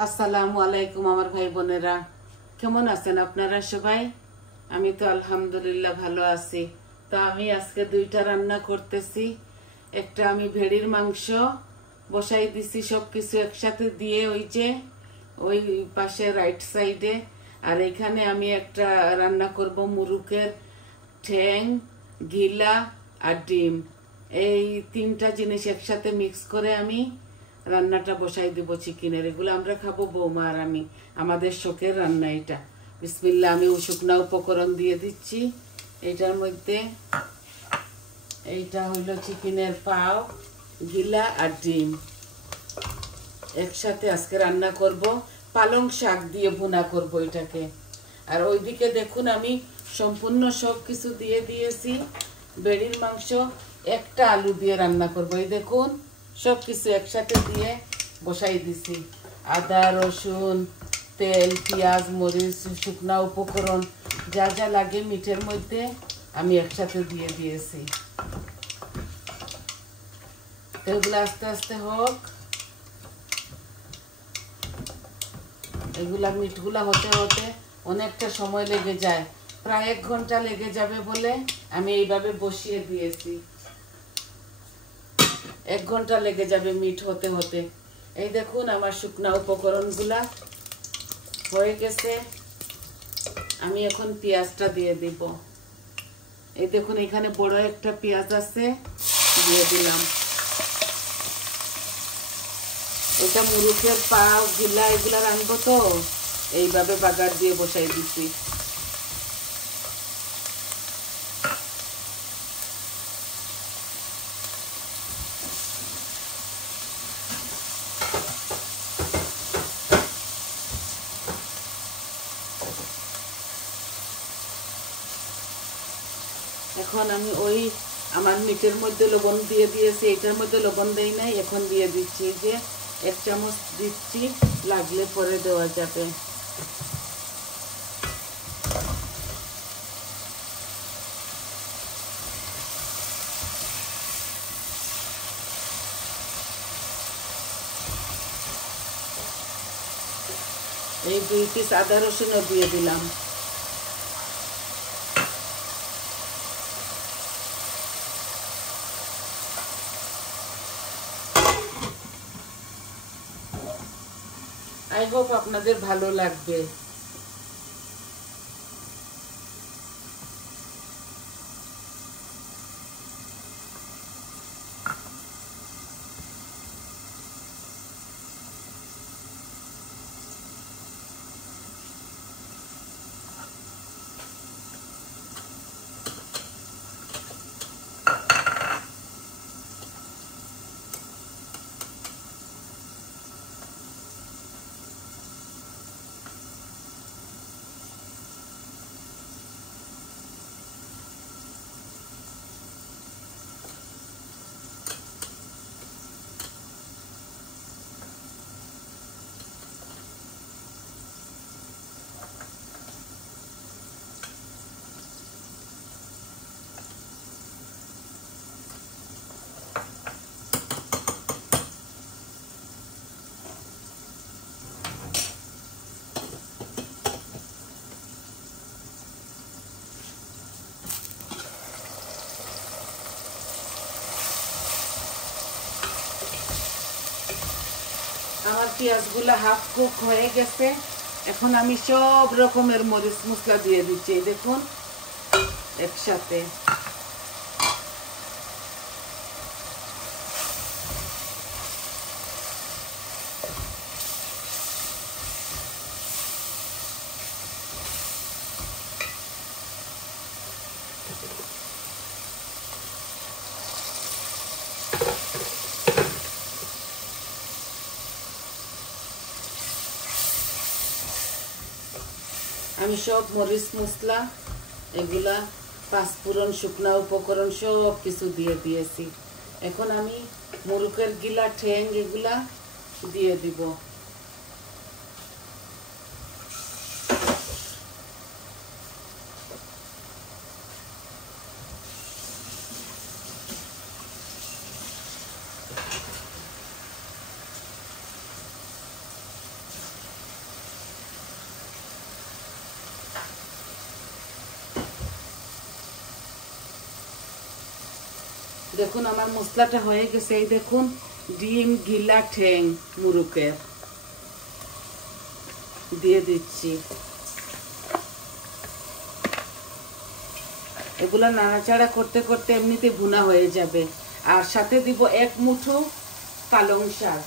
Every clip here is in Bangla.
আসসালামু আলাইকুম আমার ভাই বোনেরা, কেমন আছেন আপনারা সবাই? আমি তো আলহামদুলিল্লাহ ভালো আছি। তো আমি আজকে দুইটা রান্না করতেছি। একটা আমি ভেড়ির মাংস বসাই দিছি, সব কিছু একসাথে দিয়ে ওই পাশে রাইট সাইডে। আর এখানে আমি একটা রান্না করব মুরুকের ঠ্যাং, গিলা আর ডিম। এই তিনটা জিনিস একসাথে মিক্স করে আমি রান্নাটা বসাই দিব চিকেনের। এগুলো আমরা খাবো বৌমা আর আমি, আমাদের শখের রান্না এটা। বিসমিল্লাহ, আমি শুকনা উপকরণ দিয়ে দিচ্ছি এইটার মধ্যে। এইটা হইল চিকেনের পাও, গিলা আর ডিম একসাথে আজকে রান্না করব। পালং শাক দিয়ে ভুনা করব এটাকে। আর ওইদিকে দেখুন আমি সম্পূর্ণ সব কিছু দিয়ে দিয়েছি। ভেড়ির মাংস একটা আলু দিয়ে রান্না করব। এই দেখুন সব কিছু একসাথে দিয়ে বসাই দিছি। আদা, রসুন, তেল, পেঁয়াজ, মরিচ, শুকনা উপকরণ যা যা লাগে মিটের মধ্যে আমি একসাথে দিয়ে দিয়েছি। এগুলো আস্তে আস্তে হোক। এগুলা মিটগুলা হতে হতে অনেকটা সময় লেগে যায়, প্রায় 1 ঘন্টা লেগে যাবে বলে আমি এইভাবে বসিয়ে দিয়েছি। 1 ঘন্টা লেগে যাবে মিট হতে হতে। এই দেখুন আমার শুকনা উপকরণগুলা হয়ে গেছে। আমি এখন পেঁয়াজটা দিয়ে দিব। এই দেখুন এখানে বড় একটা পেঁয়াজ আছে, দিয়ে দিলাম। এটা মুরুখের পাও, গিলা এগুলা রাখবো তো এইভাবে বাগার দিয়ে বসাই দিচ্ছি। এখন আমি আমার মিটের মধ্যে লবণ দিয়ে দিয়েছি, এটার মধ্যে লবণ দেই নাই, এখন দিয়ে দিচ্ছি। যে 1 চামচ দিচ্ছি, লাগলে পরে দেওয়া যাবে। এই 2 পিস আদা রসুনও দিয়ে দিলাম। আই হোপ আপনাদের ভালো লাগবে। আমার পেঁয়াজগুলো হাফ কুক হয়ে গেছে। এখন আমি সব রকমের মরিচ মশলা দিয়ে দিচ্ছি, দেখুন একসাথে। আমি সব মরিচ মশলা এগুলা পাঁচফোড়ন, শুকনা উপকরণ সব কিছু দিয়ে দিয়েছি। এখন আমি মুরুকের গিলা, ঠ্যাং এগুলা দিয়ে দিব। দেখুন আমার মশলাটা হয়ে গেছে। এই দেখুন ডিম গিলা ঠ্যাং মুরুকের দিয়ে দিচ্ছি। এগুলো নাড়াচাড়া করতে করতে এমনিতে ভুনা হয়ে যাবে। আর সাথে দিব 1 মুঠো পালং শাক।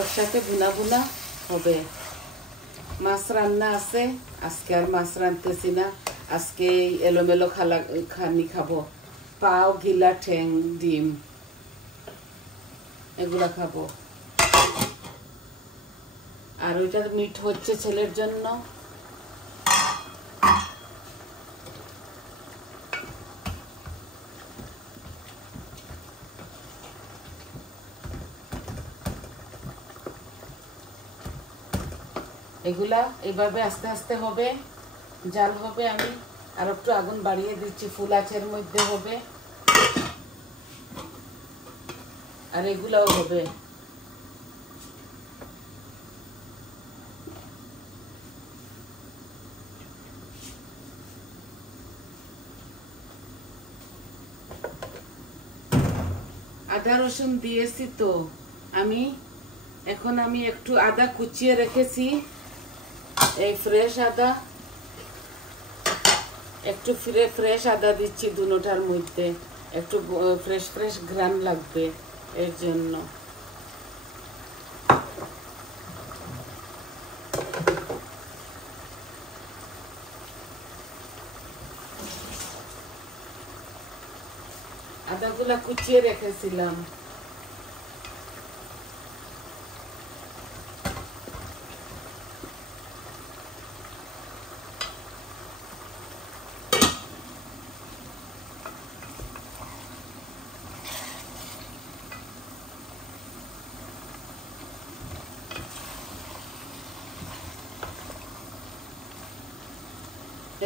একসাথে ভুনা ভুনা হবে। মাছ রান্না আছে, আজকে আর মাছ রাঁধতেছি না। আজকে এলোমেলো খানি খাবো, পাও গিলা ঠ্যাং ডিম এগুলা খাবো। আর ওইটার মিট হচ্ছে ছেলের জন্য। এগুলা এইভাবে আস্তে আস্তে হবে, জাল হবে। আমি আর একটু আগুন বাড়িয়ে দিচ্ছি, ফুল আঁচের মধ্যে হবে। আর এগুলাও হবে। আদা রসুন দিয়েছি তো আমি। এখন আমি একটু আদা কুচিয়ে রেখেছি, এই ফ্রেশ আদা, একটু ফ্রেশ আদা দিচ্ছি দুটোটার মধ্যে। একটু ফ্রেশ ফ্রেশ ঘ্রাণ লাগবে এর জন্য। আদাগুলা কুচিয়ে রেখেছিলাম।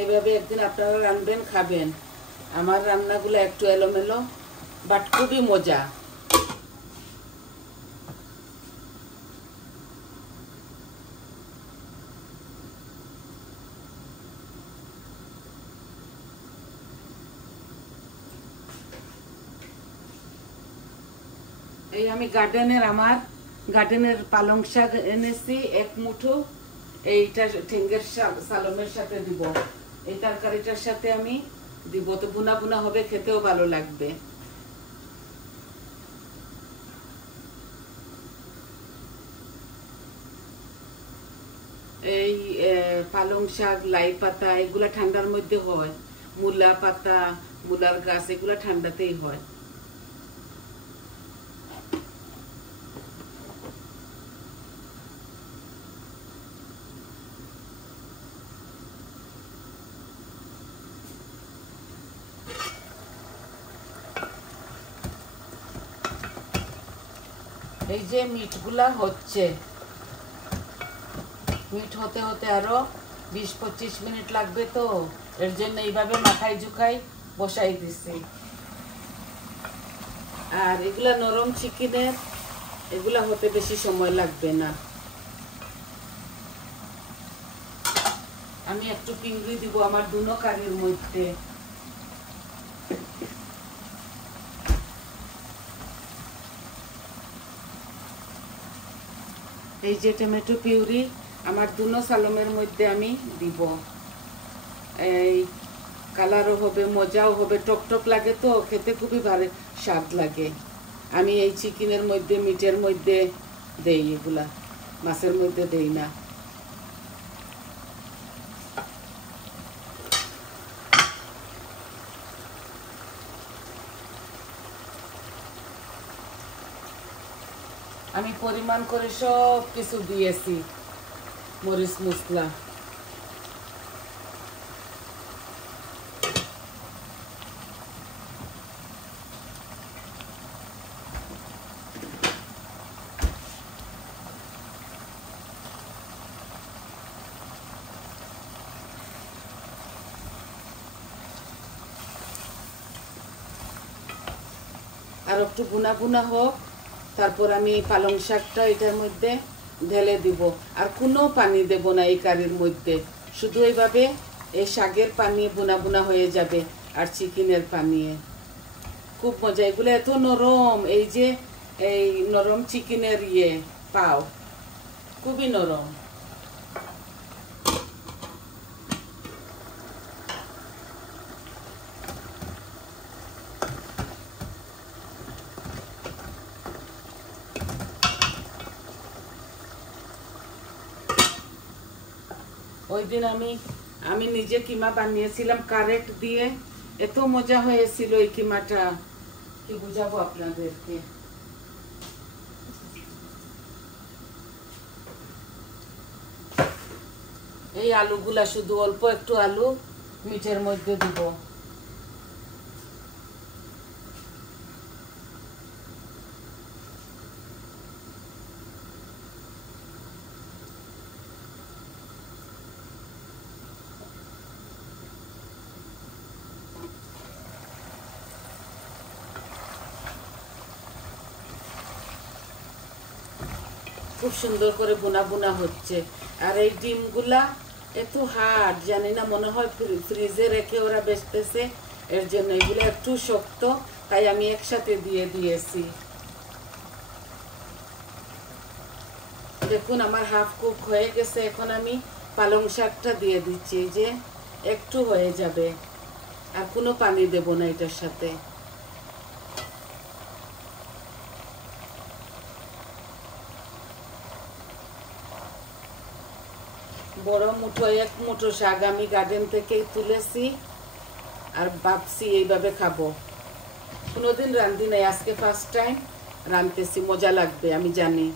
এইভাবে একদিন আপনারা রান্নবেন, খাবেন। আমার রান্নাগুলো একটু এলোমেলো বাট খুবই মজা। এই আমি আমার গার্ডেনের পালং শাক এনেছি 1 মুঠো। এইটা ঠেঙ্গের সালমের সাথে দিব, এই তরকারিটার সাথে আমি দিব। তো বুনা বুনা হবে, খেতেও ভালো লাগবে। এই পালং শাক, লাই পাতা এগুলা ঠান্ডার মধ্যে হয়। মূলা পাতা, মূলার গাছ এগুলা ঠান্ডাতেই হয়। এই যে মিটগুলা হচ্ছে, মিট হতে হতে আরো 20-25 মিনিট লাগবে। তো এর জন্য এইভাবে মাথায় ঝুঁকাই বসাই দিছি। আর এগুলা নরম চিকেনের, এগুলা হতে বেশি সময় লাগবে না। আমি একটু পিংড়ি দিব আমার দুনো কারির মধ্যে। এই যে টমেটো পিউরি আমার দুনো সালমের মধ্যে আমি দিব। এই কালারও হবে, মজাও হবে, টকটক লাগে, তো খেতে খুবই ভালো স্বাদ লাগে। আমি এই চিকেনের মধ্যে, মিটের মধ্যে দেই, এগুলা মাছের মধ্যে দেই না। আমি পরিমাণ করে সব কিছু দিয়েছি, মরিচ মশলা। আর একটু বুনা বুনা হোক, তারপর আমি পালং শাকটা এটার মধ্যে ঢেলে দিব। আর কোনো পানি দেব না এই কারির মধ্যে, শুধু এইভাবে এই শাকের পানি বুনা বুনা হয়ে যাবে আর চিকেনের পানি। খুব মজা, এগুলো এত নরম, এই যে এই নরম চিকেনের পাও খুবই নরম। ওই দিন আমি নিজে কিমা বানিয়েছিলাম কারেক্ট দিয়ে, এত মজা হয়েছিল এই কিমাটা, কি বুঝাবো আপনাদেরকে। এই আলুগুলা শুধু অল্প একটু আলু মিটের মধ্যে দিব। খুব সুন্দর করে বোনা বোনা হচ্ছে। আর এই ডিমগুলা এত হার্ড, জানি না, মনে হয় ফ্রিজে রেখে ওরা বেচতেছে, এর জন্য এগুলো একটু শক্ত, তাই আমি একসাথে দিয়ে দিয়েছি। দেখুন আমার হাফ কুক হয়ে গেছে। এখন আমি পালং শাকটা দিয়ে দিচ্ছি, যে একটু হয়ে যাবে, আর কোনো পানি দেব না এটার সাথে। বড় মুঠো, এক মুঠো শাক আমি গার্ডেন থেকে তুলেছি, আর ভাবছি এইভাবে খাবো। কোনোদিন রান্ধি নাই, আজকে ফার্স্ট টাইম রাঁধতেছি, মজা লাগবে আমি জানি।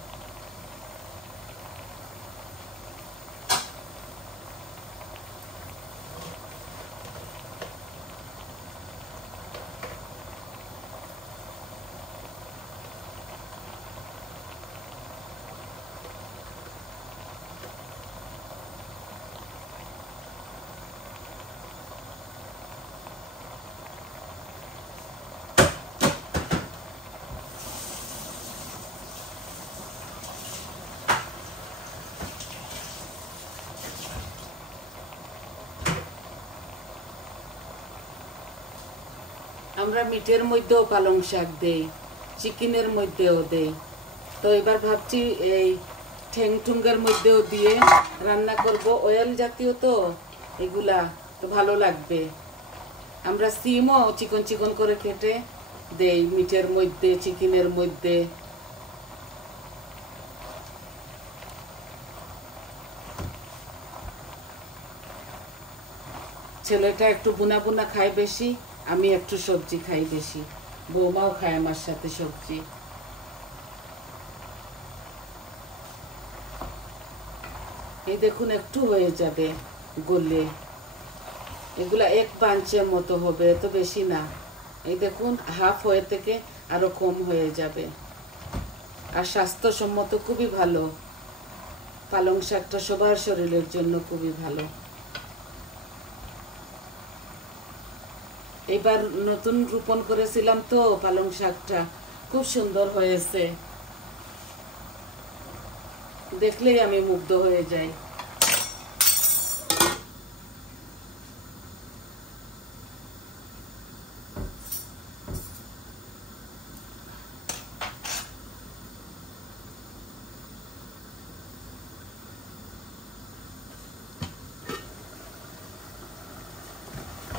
আমরা মিটের মধ্যেও পালং শাক দেই, চিকেনের মধ্যেও দেই। তো এবার ভাবছি এই ঠেংঠুঙ্গার মধ্যেও দিয়ে রান্না করব, অয়েল জাতীয় তো এগুলা, তো ভালো লাগবে। আমরা সিমও চিকন চিকন করে কেটে দেই মিটের মধ্যে, চিকেনের মধ্যে। ছেলেটা একটু বুনা বুনা খায় বেশি, আমি একটু সবজি খাই বেশি, বৌমাও খায় আমার সাথে সবজি। এই দেখুন একটু হয়ে যাবে গলে, এগুলা এক পাঞ্চের মতো হবে, এত বেশি না। এই দেখুন হাফ হয়ে থেকে আরো কম হয়ে যাবে। আর স্বাস্থ্যসম্মত খুবই ভালো, পালং শাকটা সবার শরীরের জন্য খুবই ভালো। এবার নতুন রোপণ করেছিলাম তো পালং শাকটা, খুব সুন্দর হয়েছে, দেখলেই আমি মুগ্ধ হয়ে যাই।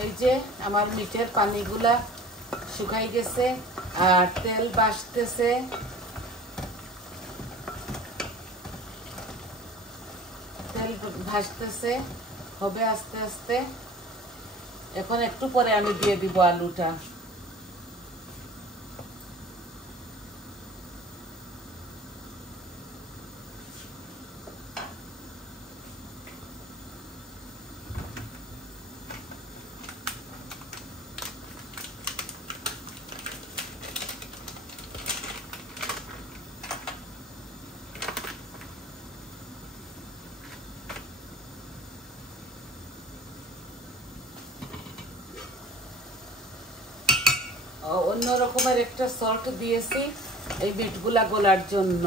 এই যে আমার মিটের পানিগুলা শুকাই গেছে, আর তেল বাসতেছে। তেল ভাসতেছে, হবে আস্তে আস্তে। এখন একটু পরে আমি দিয়ে দিব আলুটা। অন্য রকমের একটা সল্ট দিয়েছি এই বিটগুলা গলার জন্য।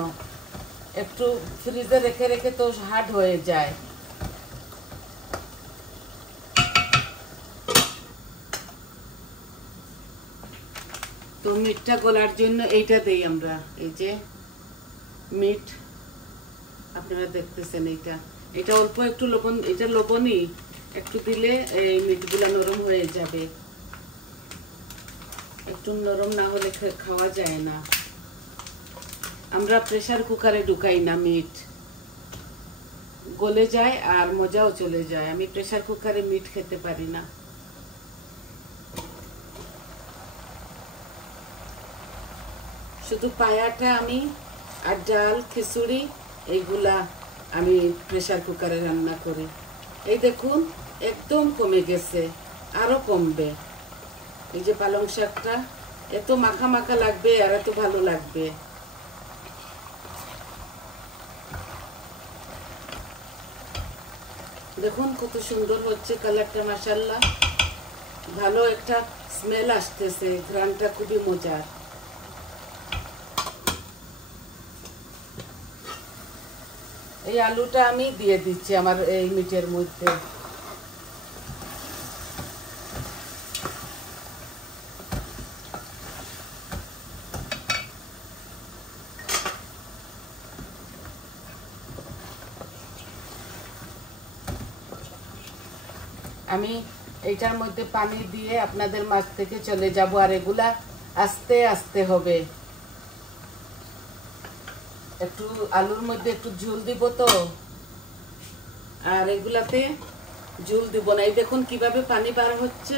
একটু ফ্রিজে রেখে রেখে তো হার্ড হয়ে যায়। তো মিটটা গলার জন্য এইটা দেই আমরা। এই যে মিট আপনারা দেখতেছেন, এটা অল্প একটু লবণ, এটা লবণই একটু দিলে এই মিটগুলা নরম হয়ে যাবে। একটু নরম না হলে খাওয়া যায় না। আমরা প্রেসার কুকারে ঢুকাই না, মিট গলে যায় আর মজাও চলে যায়। আমি প্রেসার কুকারে মিট খেতে পারি না। শুধু পায়াটা আমি আর ডাল খিচুড়ি এইগুলা আমি প্রেসার কুকারে রান্না করি। এই দেখুন একদম কমে গেছে, আরো কমবে। এই যে পালং শাকটা এত মাখা মাখা লাগবে আর এত ভালো লাগবে। দেখুন কত সুন্দর হচ্ছে কালারটা, মাশাআল্লাহ। ভালো একটা স্মেল আসতেছে, ঘ্রাণটা খুবই মজার। এই আলুটা আমি দিয়ে দিচ্ছি আমার এই মিটের মধ্যে। আমি এইটার মধ্যে পানি দিয়ে আপনাদের মাছ থেকে চলে যাব, আর এগুলা আস্তে আস্তে হবে। একটু আলুর মধ্যে একটু ঝোল দিব তো, আর এগুলাতে ঝোল দিব না। এই দেখুন কিভাবে পানি বার হচ্ছে,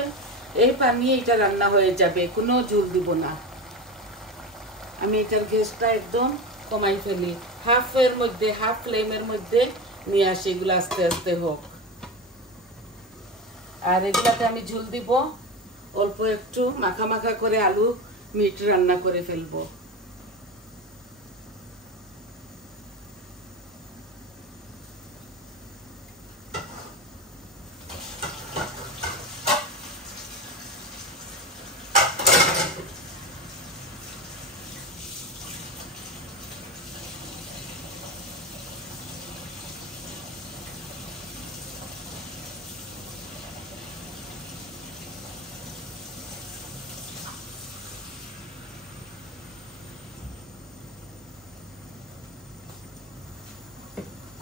এই পানি এটা রান্না হয়ে যাবে, কোনো ঝোল দিব না। আমি এটার গ্যাসটা একদম কমাই ফেলি, হাফ ফ্লেমের মধ্যে নিয়ে আসি। এগুলো আস্তে আস্তে হোক। আর এগুলাতে আমি ঝোল দিব, অল্প একটু মাখা মাখা করে আলু মিট রান্না করে ফেলবো।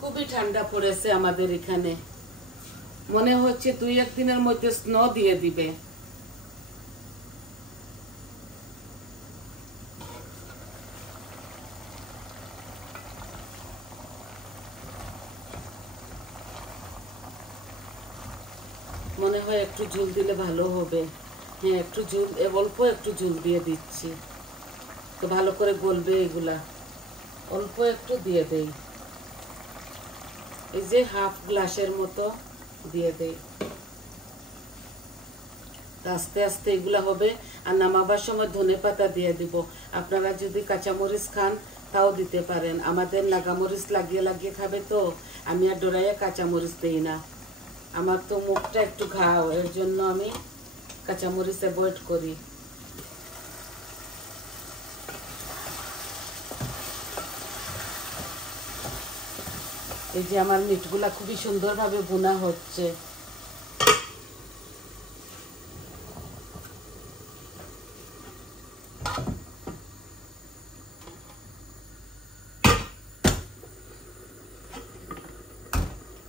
খুবই ঠান্ডা পড়েছে আমাদের এখানে, মনে হচ্ছে 2-1 দিনের মধ্যে স্নো দিয়ে দিবে। মনে হয় একটু ঝোল দিলে ভালো হবে। হ্যাঁ, একটু ঝোল, অল্প একটু ঝোল দিয়ে দিচ্ছি তো ভালো করে গলবে এগুলা। অল্প একটু দিয়ে দেই, এই যে হাফ গ্লাসের মতো দিয়ে দেই। আস্তে আস্তে এগুলা হবে। আর নামাবার সময় ধনেপাতা দিয়ে দিব। আপনারা যদি কাঁচামরিচ খান তাও দিতে পারেন। আমাদের নাগামরিচ লাগিয়ে লাগিয়ে খাবে তো, আমি আর ডরাইয়া কাঁচামরিচ দিই না। আমার তো মুখটা একটু ঘাও, এর জন্য আমি কাঁচামরিচ অ্যাভয়েড করি। এই যে আমার মিটগুলা খুবই সুন্দরভাবে ভুনা হচ্ছে।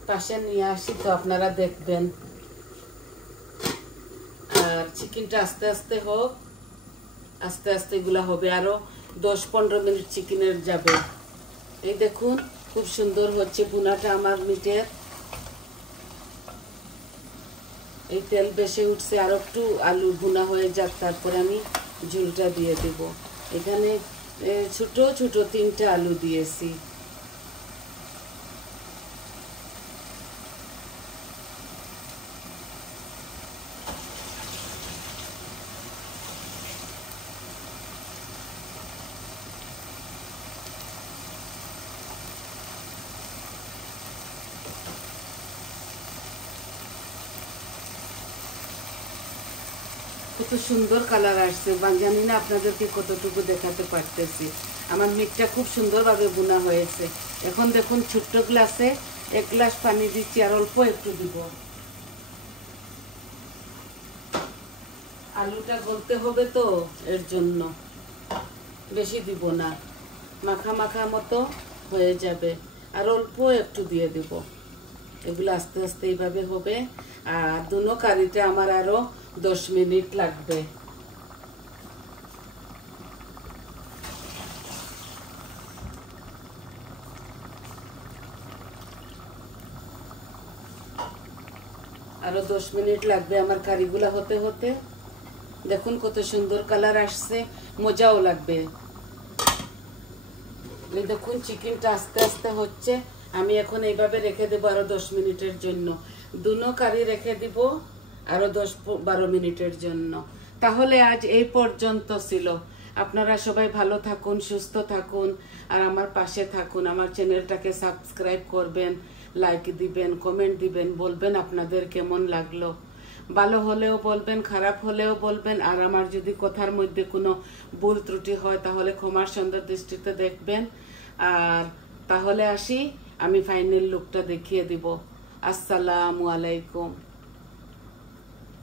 পাশে নিয়ে আসি তো আপনারা দেখবেন। আর চিকেনটা আস্তে আস্তে হোক, আস্তে আস্তে এগুলা হবে। আরো 10-15 মিনিট চিকেনের যাবে। এই দেখুন খুব সুন্দর হচ্ছে ভুনাটা আমার মিটের। এই তেল বেশি উঠছে, আর একটু আলু ভুনা হয়ে যাক, তারপরে আমি ঝোলটা দিয়ে দেব। এখানে ছোট ছোট 3টা আলু দিয়েছি। কত সুন্দর কালার আসছে, জানি না আপনাদেরকে কতটুকু দেখাতে পারতেছি। আমার মিটটা খুব সুন্দরভাবে বোনা হয়েছে। এখন দেখুন ছোট্ট গ্লাসে 1 গ্লাস পানি দিচ্ছি, আর অল্প একটু দিব। আলুটা গলতে হবে তো, এর জন্য বেশি দিব না, মাখা মাখা মতো হয়ে যাবে। আর অল্প একটু দিয়ে দিব। এগুলো আস্তে আস্তে এইভাবে হবে। আর দুনো কারিতে আমার আরো 10 মিনিট লাগবে। আরো 10 মিনিট লাগবে আমার কারিগুলা হতে হতে। দেখুন কত সুন্দর কালার আসছে, মজাও লাগবে। এই দেখুন চিকেনটা আস্তে আস্তে হচ্ছে। আমি এখন এইভাবে রেখে দেবো আরো 10 মিনিটের জন্য। দুনো কারি রেখে দিব আরো 10-12 মিনিটের জন্য। তাহলে আজ এই পর্যন্ত ছিল। আপনারা সবাই ভালো থাকুন, সুস্থ থাকুন, আর আমার পাশে থাকুন। আমার চ্যানেলটাকে সাবস্ক্রাইব করবেন, লাইক দিবেন, কমেন্ট দিবেন, বলবেন আপনাদের কেমন লাগলো। ভালো হলেও বলবেন, খারাপ হলেও বলবেন। আর আমার যদি কথার মধ্যে কোনো ভুল ত্রুটি হয় তাহলে ক্ষমার সুন্দর দৃষ্টিতে দেখবেন। আর তাহলে আসি, আমি ফাইনাল লুকটা দেখিয়ে দিব। আসসালামু আলাইকুম।